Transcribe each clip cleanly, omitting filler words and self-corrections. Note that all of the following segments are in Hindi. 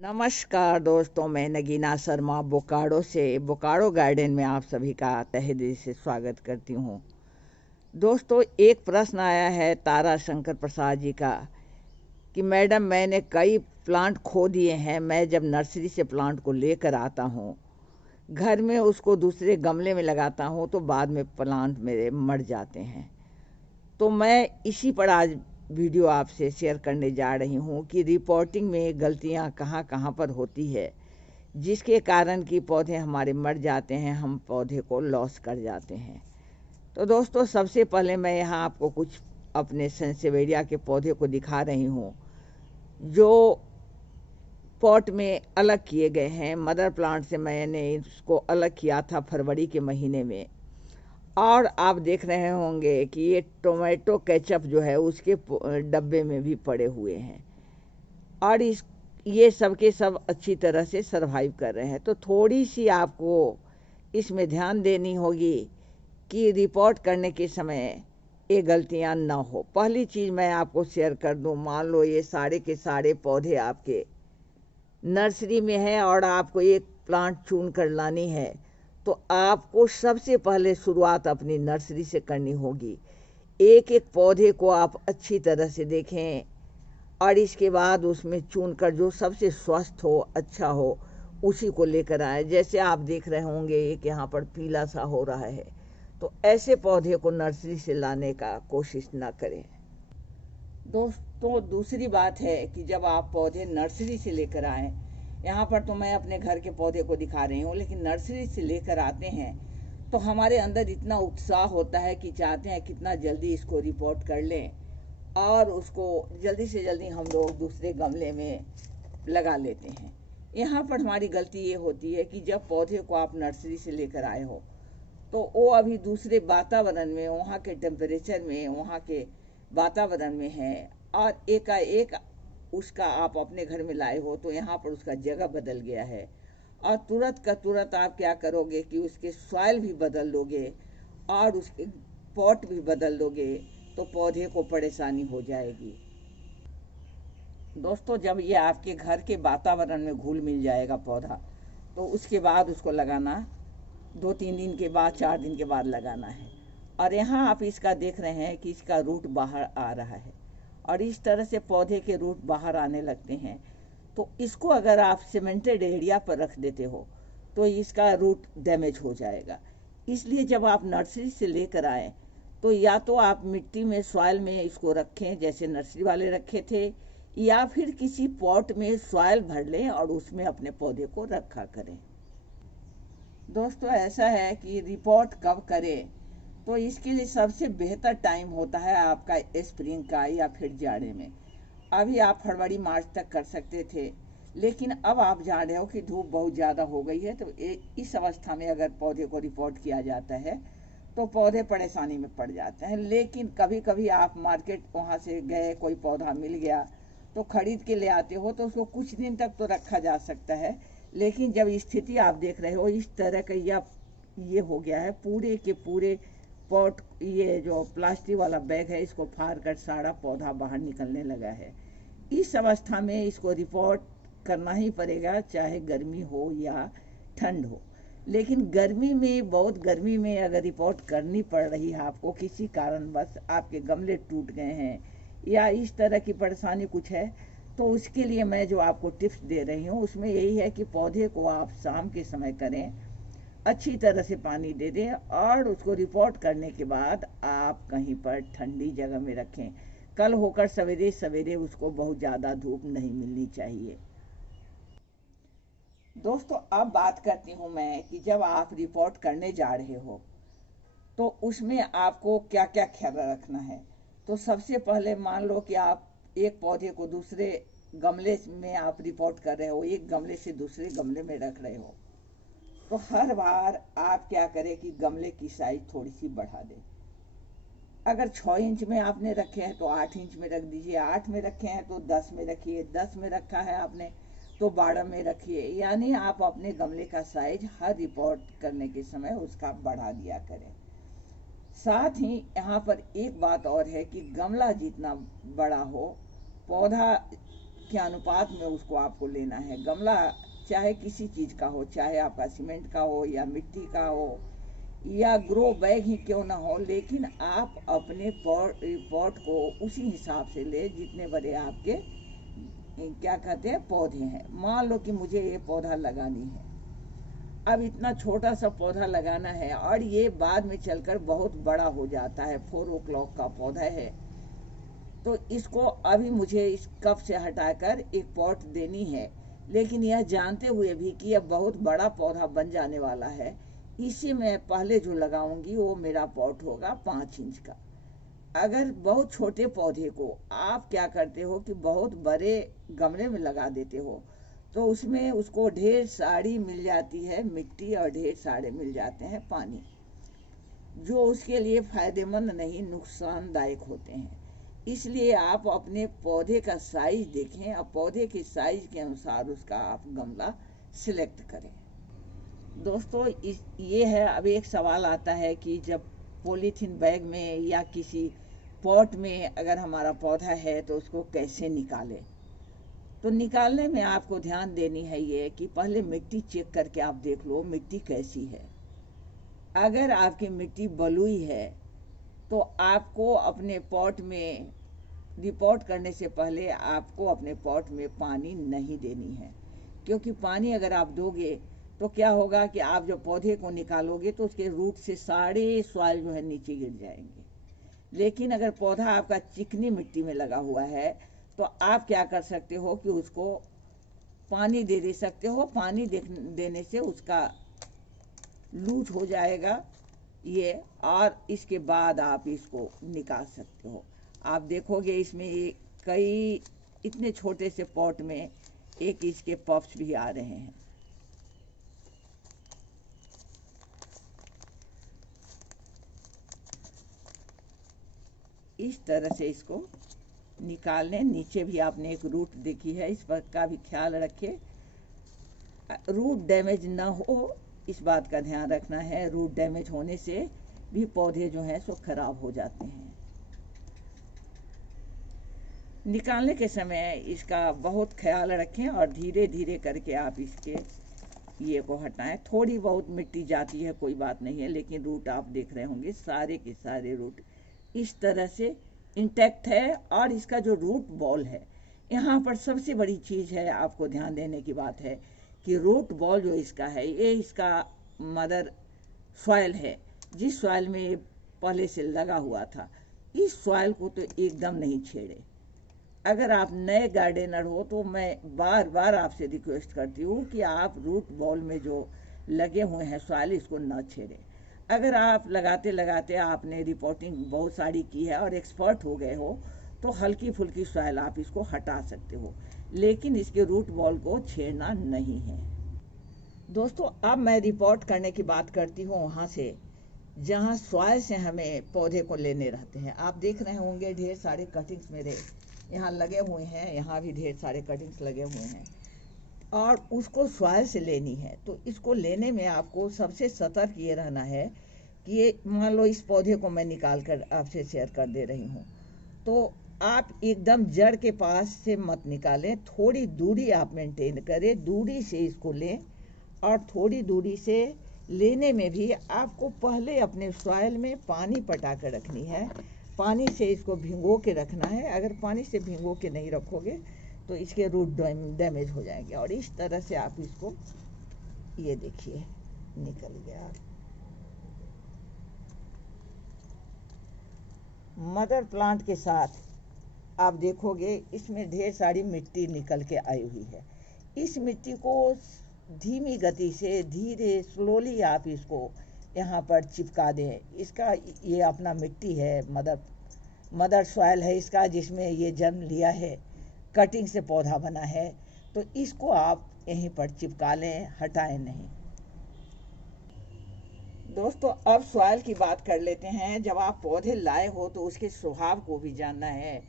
नमस्कार दोस्तों, मैं नगीना शर्मा बोकारो से बोकारो गार्डन में आप सभी का तहे दिल से स्वागत करती हूँ। दोस्तों, एक प्रश्न आया है तारा शंकर प्रसाद जी का कि मैडम मैंने कई प्लांट खो दिए हैं। मैं जब नर्सरी से प्लांट को लेकर आता हूँ, घर में उसको दूसरे गमले में लगाता हूँ तो बाद में प्लांट मेरे मर जाते हैं। तो मैं इसी पर आज वीडियो आपसे शेयर करने जा रही हूँ कि रिपोर्टिंग में गलतियाँ कहाँ कहाँ पर होती है, जिसके कारण कि पौधे हमारे मर जाते हैं, हम पौधे को लॉस कर जाते हैं। तो दोस्तों, सबसे पहले मैं यहाँ आपको कुछ अपने सेंसेवेरिया के पौधे को दिखा रही हूँ जो पॉट में अलग किए गए हैं। मदर प्लांट से मैंने इसको अलग किया था फरवरी के महीने में। और आप देख रहे होंगे कि ये टोमेटो केचप जो है उसके डब्बे में भी पड़े हुए हैं और ये सब के सब अच्छी तरह से सरवाइव कर रहे हैं। तो थोड़ी सी आपको इसमें ध्यान देनी होगी कि रिपोर्ट करने के समय ये गलतियां ना हो। पहली चीज़ मैं आपको शेयर कर दूं, मान लो ये सारे के सारे पौधे आपके नर्सरी में है और आपको एक प्लांट चुन कर लानी है, तो आपको सबसे पहले शुरुआत अपनी नर्सरी से करनी होगी। एक एक पौधे को आप अच्छी तरह से देखें और इसके बाद उसमें चुनकर जो सबसे स्वस्थ हो, अच्छा हो, उसी को लेकर आए। जैसे आप देख रहे होंगे एक यहाँ पर पीला सा हो रहा है, तो ऐसे पौधे को नर्सरी से लाने का कोशिश ना करें। दोस्तों, दूसरी बात है कि जब आप पौधे नर्सरी से लेकर आएँ, यहाँ पर तो मैं अपने घर के पौधे को दिखा रही हूँ, लेकिन नर्सरी से लेकर आते हैं तो हमारे अंदर इतना उत्साह होता है कि चाहते हैं कितना जल्दी इसको रिपोर्ट कर लें और उसको जल्दी से जल्दी हम लोग दूसरे गमले में लगा लेते हैं। यहाँ पर हमारी गलती ये होती है कि जब पौधे को आप नर्सरी से लेकर आए हो तो वो अभी दूसरे वातावरण में, वहाँ के टेम्परेचर में, वहाँ के वातावरण में है और एकाएक उसका आप अपने घर में लाए हो तो यहाँ पर उसका जगह बदल गया है और तुरंत का तुरंत आप क्या करोगे कि उसके सॉइल भी बदल दोगे और उसके पॉट भी बदल दोगे, तो पौधे को परेशानी हो जाएगी। दोस्तों, जब ये आपके घर के वातावरण में घुल मिल जाएगा पौधा, तो उसके बाद उसको लगाना 2-3 दिन के बाद, 4 दिन के बाद लगाना है। और यहाँ आप इसका देख रहे हैं कि इसका रूट बाहर आ रहा है और इस तरह से पौधे के रूट बाहर आने लगते हैं। तो इसको अगर आप सीमेंटेड एरिया पर रख देते हो तो इसका रूट डैमेज हो जाएगा। इसलिए जब आप नर्सरी से लेकर आए तो या तो आप मिट्टी में, सॉइल में इसको रखें जैसे नर्सरी वाले रखे थे, या फिर किसी पॉट में सॉइल भर लें और उसमें अपने पौधे को रखा करें। दोस्तों, ऐसा है कि रिपोर्ट कब करें, तो इसके लिए सबसे बेहतर टाइम होता है आपका स्प्रिंग का या फिर जाड़े में। अभी आप फरवरी मार्च तक कर सकते थे, लेकिन अब आप जान रहे हो कि धूप बहुत ज़्यादा हो गई है, तो इस अवस्था में अगर पौधे को रिपोर्ट किया जाता है तो पौधे परेशानी में पड़ जाते हैं। लेकिन कभी कभी आप मार्केट वहाँ से गए, कोई पौधा मिल गया तो खरीद के ले आते हो, तो उसको कुछ दिन तक तो रखा जा सकता है। लेकिन जब स्थिति आप देख रहे हो इस तरह का या ये हो गया है, पूरे के पूरे पॉट, ये जो प्लास्टिक वाला बैग है इसको फाड़ कर सारा पौधा बाहर निकलने लगा है। इस अवस्था में इसको रिपोर्ट करना ही पड़ेगा, चाहे गर्मी हो या ठंड हो। लेकिन गर्मी में, बहुत गर्मी में अगर रिपोर्ट करनी पड़ रही है आपको, किसी कारणवश आपके गमले टूट गए हैं या इस तरह की परेशानी कुछ है, तो उसके लिए मैं जो आपको टिप्स दे रही हूँ उसमें यही है कि पौधे को आप शाम के समय करें, अच्छी तरह से पानी दे दें और उसको रिपोर्ट करने के बाद आप कहीं पर ठंडी जगह में रखें। कल होकर सवेरे सवेरे उसको बहुत ज़्यादा धूप नहीं मिलनी चाहिए। दोस्तों, अब बात करती हूँ मैं कि जब आप रिपोर्ट करने जा रहे हो तो उसमें आपको क्या क्या ख्याल रखना है। तो सबसे पहले मान लो कि आप एक पौधे को दूसरे गमले में आप रिपोर्ट कर रहे हो, एक गमले से दूसरे गमले में रख रहे हो, तो हर बार आप क्या करें कि गमले की साइज थोड़ी सी बढ़ा दें। अगर 6 इंच में आपने रखे हैं तो 8 इंच में रख दीजिए, 8 में रखे हैं तो 10 में रखिए, 10 में रखा है आपने तो 12 में रखिए। यानी आप अपने गमले का साइज हर रिपोर्ट करने के समय उसका बढ़ा दिया करें। साथ ही यहाँ पर एक बात और है कि गमला जितना बड़ा हो, पौधा के अनुपात में उसको आपको लेना है। गमला चाहे किसी चीज़ का हो, चाहे आपका सीमेंट का हो या मिट्टी का हो या ग्रो बैग ही क्यों ना हो, लेकिन आप अपने पॉट को उसी हिसाब से ले जितने बड़े आपके क्या कहते हैं पौधे हैं। मान लो कि मुझे ये पौधा लगानी है, अब इतना छोटा सा पौधा लगाना है और ये बाद में चलकर बहुत बड़ा हो जाता है, 4 o'clock का पौधा है, तो इसको अभी मुझे इस कप से हटाकर एक पॉट देनी है, लेकिन यह जानते हुए भी कि यह बहुत बड़ा पौधा बन जाने वाला है, इसी में पहले जो लगाऊंगी वो मेरा पॉट होगा 5 इंच का। अगर बहुत छोटे पौधे को आप क्या करते हो कि बहुत बड़े गमले में लगा देते हो, तो उसमें उसको ढेर सारी मिल जाती है मिट्टी और ढेर सारे मिल जाते हैं पानी, जो उसके लिए फायदेमंद नहीं, नुकसानदायक होते हैं। इसलिए आप अपने पौधे का साइज देखें और पौधे के साइज के अनुसार उसका आप गमला सिलेक्ट करें। दोस्तों ये है, अब एक सवाल आता है कि जब पॉलीथीन बैग में या किसी पॉट में अगर हमारा पौधा है तो उसको कैसे निकालें। तो निकालने में आपको ध्यान देनी है ये कि पहले मिट्टी चेक करके आप देख लो मिट्टी कैसी है। अगर आपकी मिट्टी बलुई है तो आपको अपने पॉट में रिपोर्ट करने से पहले आपको अपने पॉट में पानी नहीं देनी है, क्योंकि पानी अगर आप दोगे तो क्या होगा कि आप जब पौधे को निकालोगे तो उसके रूट से सारे सॉइल जो है नीचे गिर जाएंगे। लेकिन अगर पौधा आपका चिकनी मिट्टी में लगा हुआ है तो आप क्या कर सकते हो कि उसको पानी दे सकते हो। पानी देने से उसका लूज हो जाएगा ये, और इसके बाद आप इसको निकाल सकते हो। आप देखोगे इसमें कई इतने छोटे से पॉट में एक इसके पफ्स भी आ रहे हैं। इस तरह से इसको निकालने, नीचे भी आपने एक रूट देखी है, इस पर का भी ख्याल रखें, रूट डैमेज ना हो, इस बात का ध्यान रखना है। रूट डैमेज होने से भी पौधे जो हैं सो खराब हो जाते हैं। निकालने के समय इसका बहुत ख्याल रखें और धीरे धीरे करके आप इसके ये को हटाएं। थोड़ी बहुत मिट्टी जाती है, कोई बात नहीं है, लेकिन रूट आप देख रहे होंगे सारे के सारे रूट इस तरह से इंटैक्ट है। और इसका जो रूट बॉल है, यहाँ पर सबसे बड़ी चीज़ है, आपको ध्यान देने की बात है कि रूट बॉल जो इसका है, ये इसका मदर सॉइल है, जिस सॉइल में ये पहले से लगा हुआ था, इस सॉइल को तो एकदम नहीं छेड़े। अगर आप नए गार्डनर हो तो मैं बार बार आपसे रिक्वेस्ट करती हूँ कि आप रूट बॉल में जो लगे हुए हैं सॉइल, इसको न छेड़ें। अगर आप लगाते लगाते आपने रिपोर्टिंग बहुत सारी की है और एक्सपर्ट हो गए हो तो हल्की फुल्की सॉइल आप इसको हटा सकते हो, लेकिन इसके रूट बॉल को छेड़ना नहीं है। दोस्तों अब मैं रिपोर्ट करने की बात करती हूँ वहाँ से जहाँ सॉइल से हमें पौधे को लेने रहते हैं। आप देख रहे होंगे ढेर सारे कटिंग्स मेरे यहाँ लगे हुए हैं, यहाँ भी ढेर सारे कटिंग्स लगे हुए हैं, और उसको सॉइल से लेनी है। तो इसको लेने में आपको सबसे सतर्क ये रहना है कि ये मान लो इस पौधे को मैं निकाल कर आपसे शेयर कर दे रही हूँ, तो आप एकदम जड़ के पास से मत निकालें, थोड़ी दूरी आप मेंटेन करें, दूरी से इसको लें। और थोड़ी दूरी से लेने में भी आपको पहले अपने सॉइल में पानी पटा कर रखनी है, पानी से इसको भिगो के रखना है। अगर पानी से भिगो के नहीं रखोगे तो इसके रूट डैमेज हो जाएंगे। और इस तरह से आप इसको, ये देखिए निकल गया। मदर प्लांट के साथ आप देखोगे इसमें ढेर सारी मिट्टी निकल के आई हुई है। इस मिट्टी को धीमी गति से धीरे स्लोली आप इसको यहाँ पर चिपका दें। इसका ये अपना मिट्टी है, मदर सॉइल है इसका, जिसमें ये जन्म लिया है, कटिंग से पौधा बना है, तो इसको आप यहीं पर चिपका लें, हटाएं नहीं। दोस्तों अब सॉइल की बात कर लेते हैं। जब आप पौधे लाए हो तो उसके स्वभाव को भी जानना है।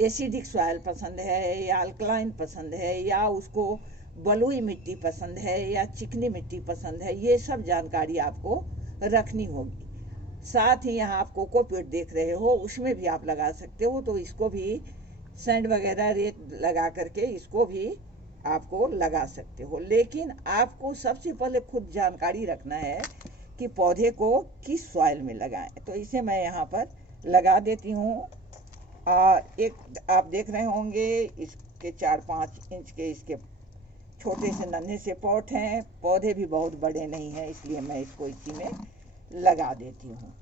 एसिडिक सॉइल पसंद है या अल्कलाइन पसंद है, या उसको बलुई मिट्टी पसंद है या चिकनी मिट्टी पसंद है, ये सब जानकारी आपको रखनी होगी। साथ ही यहाँ आप कोकोपीट देख रहे हो, उसमें भी आप लगा सकते हो, तो इसको भी सैंड वगैरह रेत लगा करके इसको भी आपको लगा सकते हो। लेकिन आपको सबसे पहले खुद जानकारी रखना है कि पौधे को किस सॉइल में लगाएं। तो इसे मैं यहाँ पर लगा देती हूँ। एक आप देख रहे होंगे इसके 4-5 इंच के इसके छोटे से नन्हे से पॉट हैं। पौधे भी बहुत बड़े नहीं हैं, इसलिए मैं इसको इसी में लगा देती हूँ।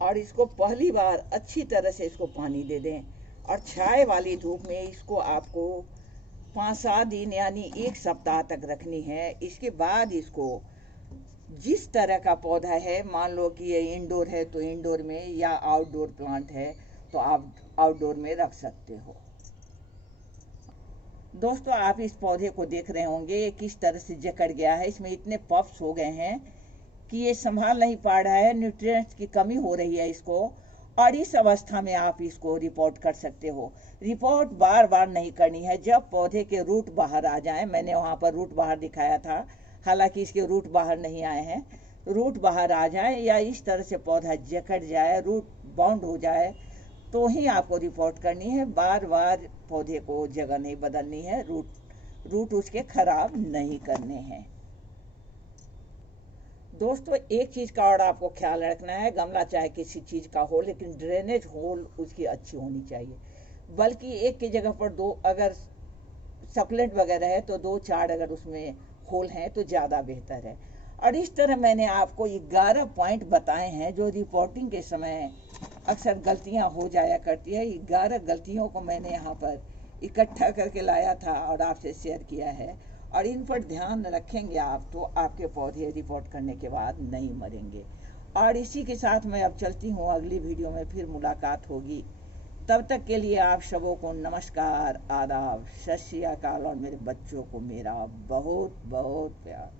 और इसको पहली बार अच्छी तरह से इसको पानी दे दें और छाए वाली धूप में इसको आपको 5-7 दिन यानी 1 सप्ताह तक रखनी है। इसके बाद इसको जिस तरह का पौधा है, मान लो कि ये इंडोर है तो इंडोर में, या आउटडोर प्लांट है तो आप आउटडोर में रख सकते हो। दोस्तों, आप इस पौधे को देख रहे होंगे किस तरह से जकड़ गया है। इसमें इतने पफ्स हो गए हैं कि ये संभाल नहीं पा रहा है, न्यूट्रिएंट्स की कमी हो रही है इसको। और इस अवस्था में आप इसको रिपोर्ट कर सकते हो। रिपोर्ट बार बार नहीं करनी है। जब पौधे के रूट बाहर आ जाएं, मैंने वहाँ पर रूट बाहर दिखाया था, हालांकि इसके रूट बाहर नहीं आए हैं। रूट बाहर आ जाए या इस तरह से पौधा जकड़ जाए, रूट बाउंड हो जाए, तो ही आपको रिपोर्ट करनी है। बार बार पौधे को जगह नहीं बदलनी है, रूट उसके खराब नहीं करने हैं। दोस्तों, एक चीज़ का और आपको ख्याल रखना है, गमला चाहे किसी चीज़ का हो, लेकिन ड्रेनेज होल उसकी अच्छी होनी चाहिए। बल्कि एक की जगह पर 2, अगर सकुलेंट वगैरह है तो 2-4 अगर उसमें होल हैं तो ज़्यादा बेहतर है। और इस तरह मैंने आपको 11 पॉइंट बताए हैं जो रिपोर्टिंग के समय अक्सर गलतियां हो जाया करती है। 11 गलतियों को मैंने यहाँ पर इकट्ठा करके लाया था और आपसे शेयर किया है। और इन पर ध्यान रखेंगे आप तो आपके पौधे रिपोर्ट करने के बाद नहीं मरेंगे। और इसी के साथ मैं अब चलती हूँ, अगली वीडियो में फिर मुलाकात होगी। तब तक के लिए आप सबों को नमस्कार, आदाब, सत श्री अकाल और मेरे बच्चों को मेरा बहुत बहुत प्यार।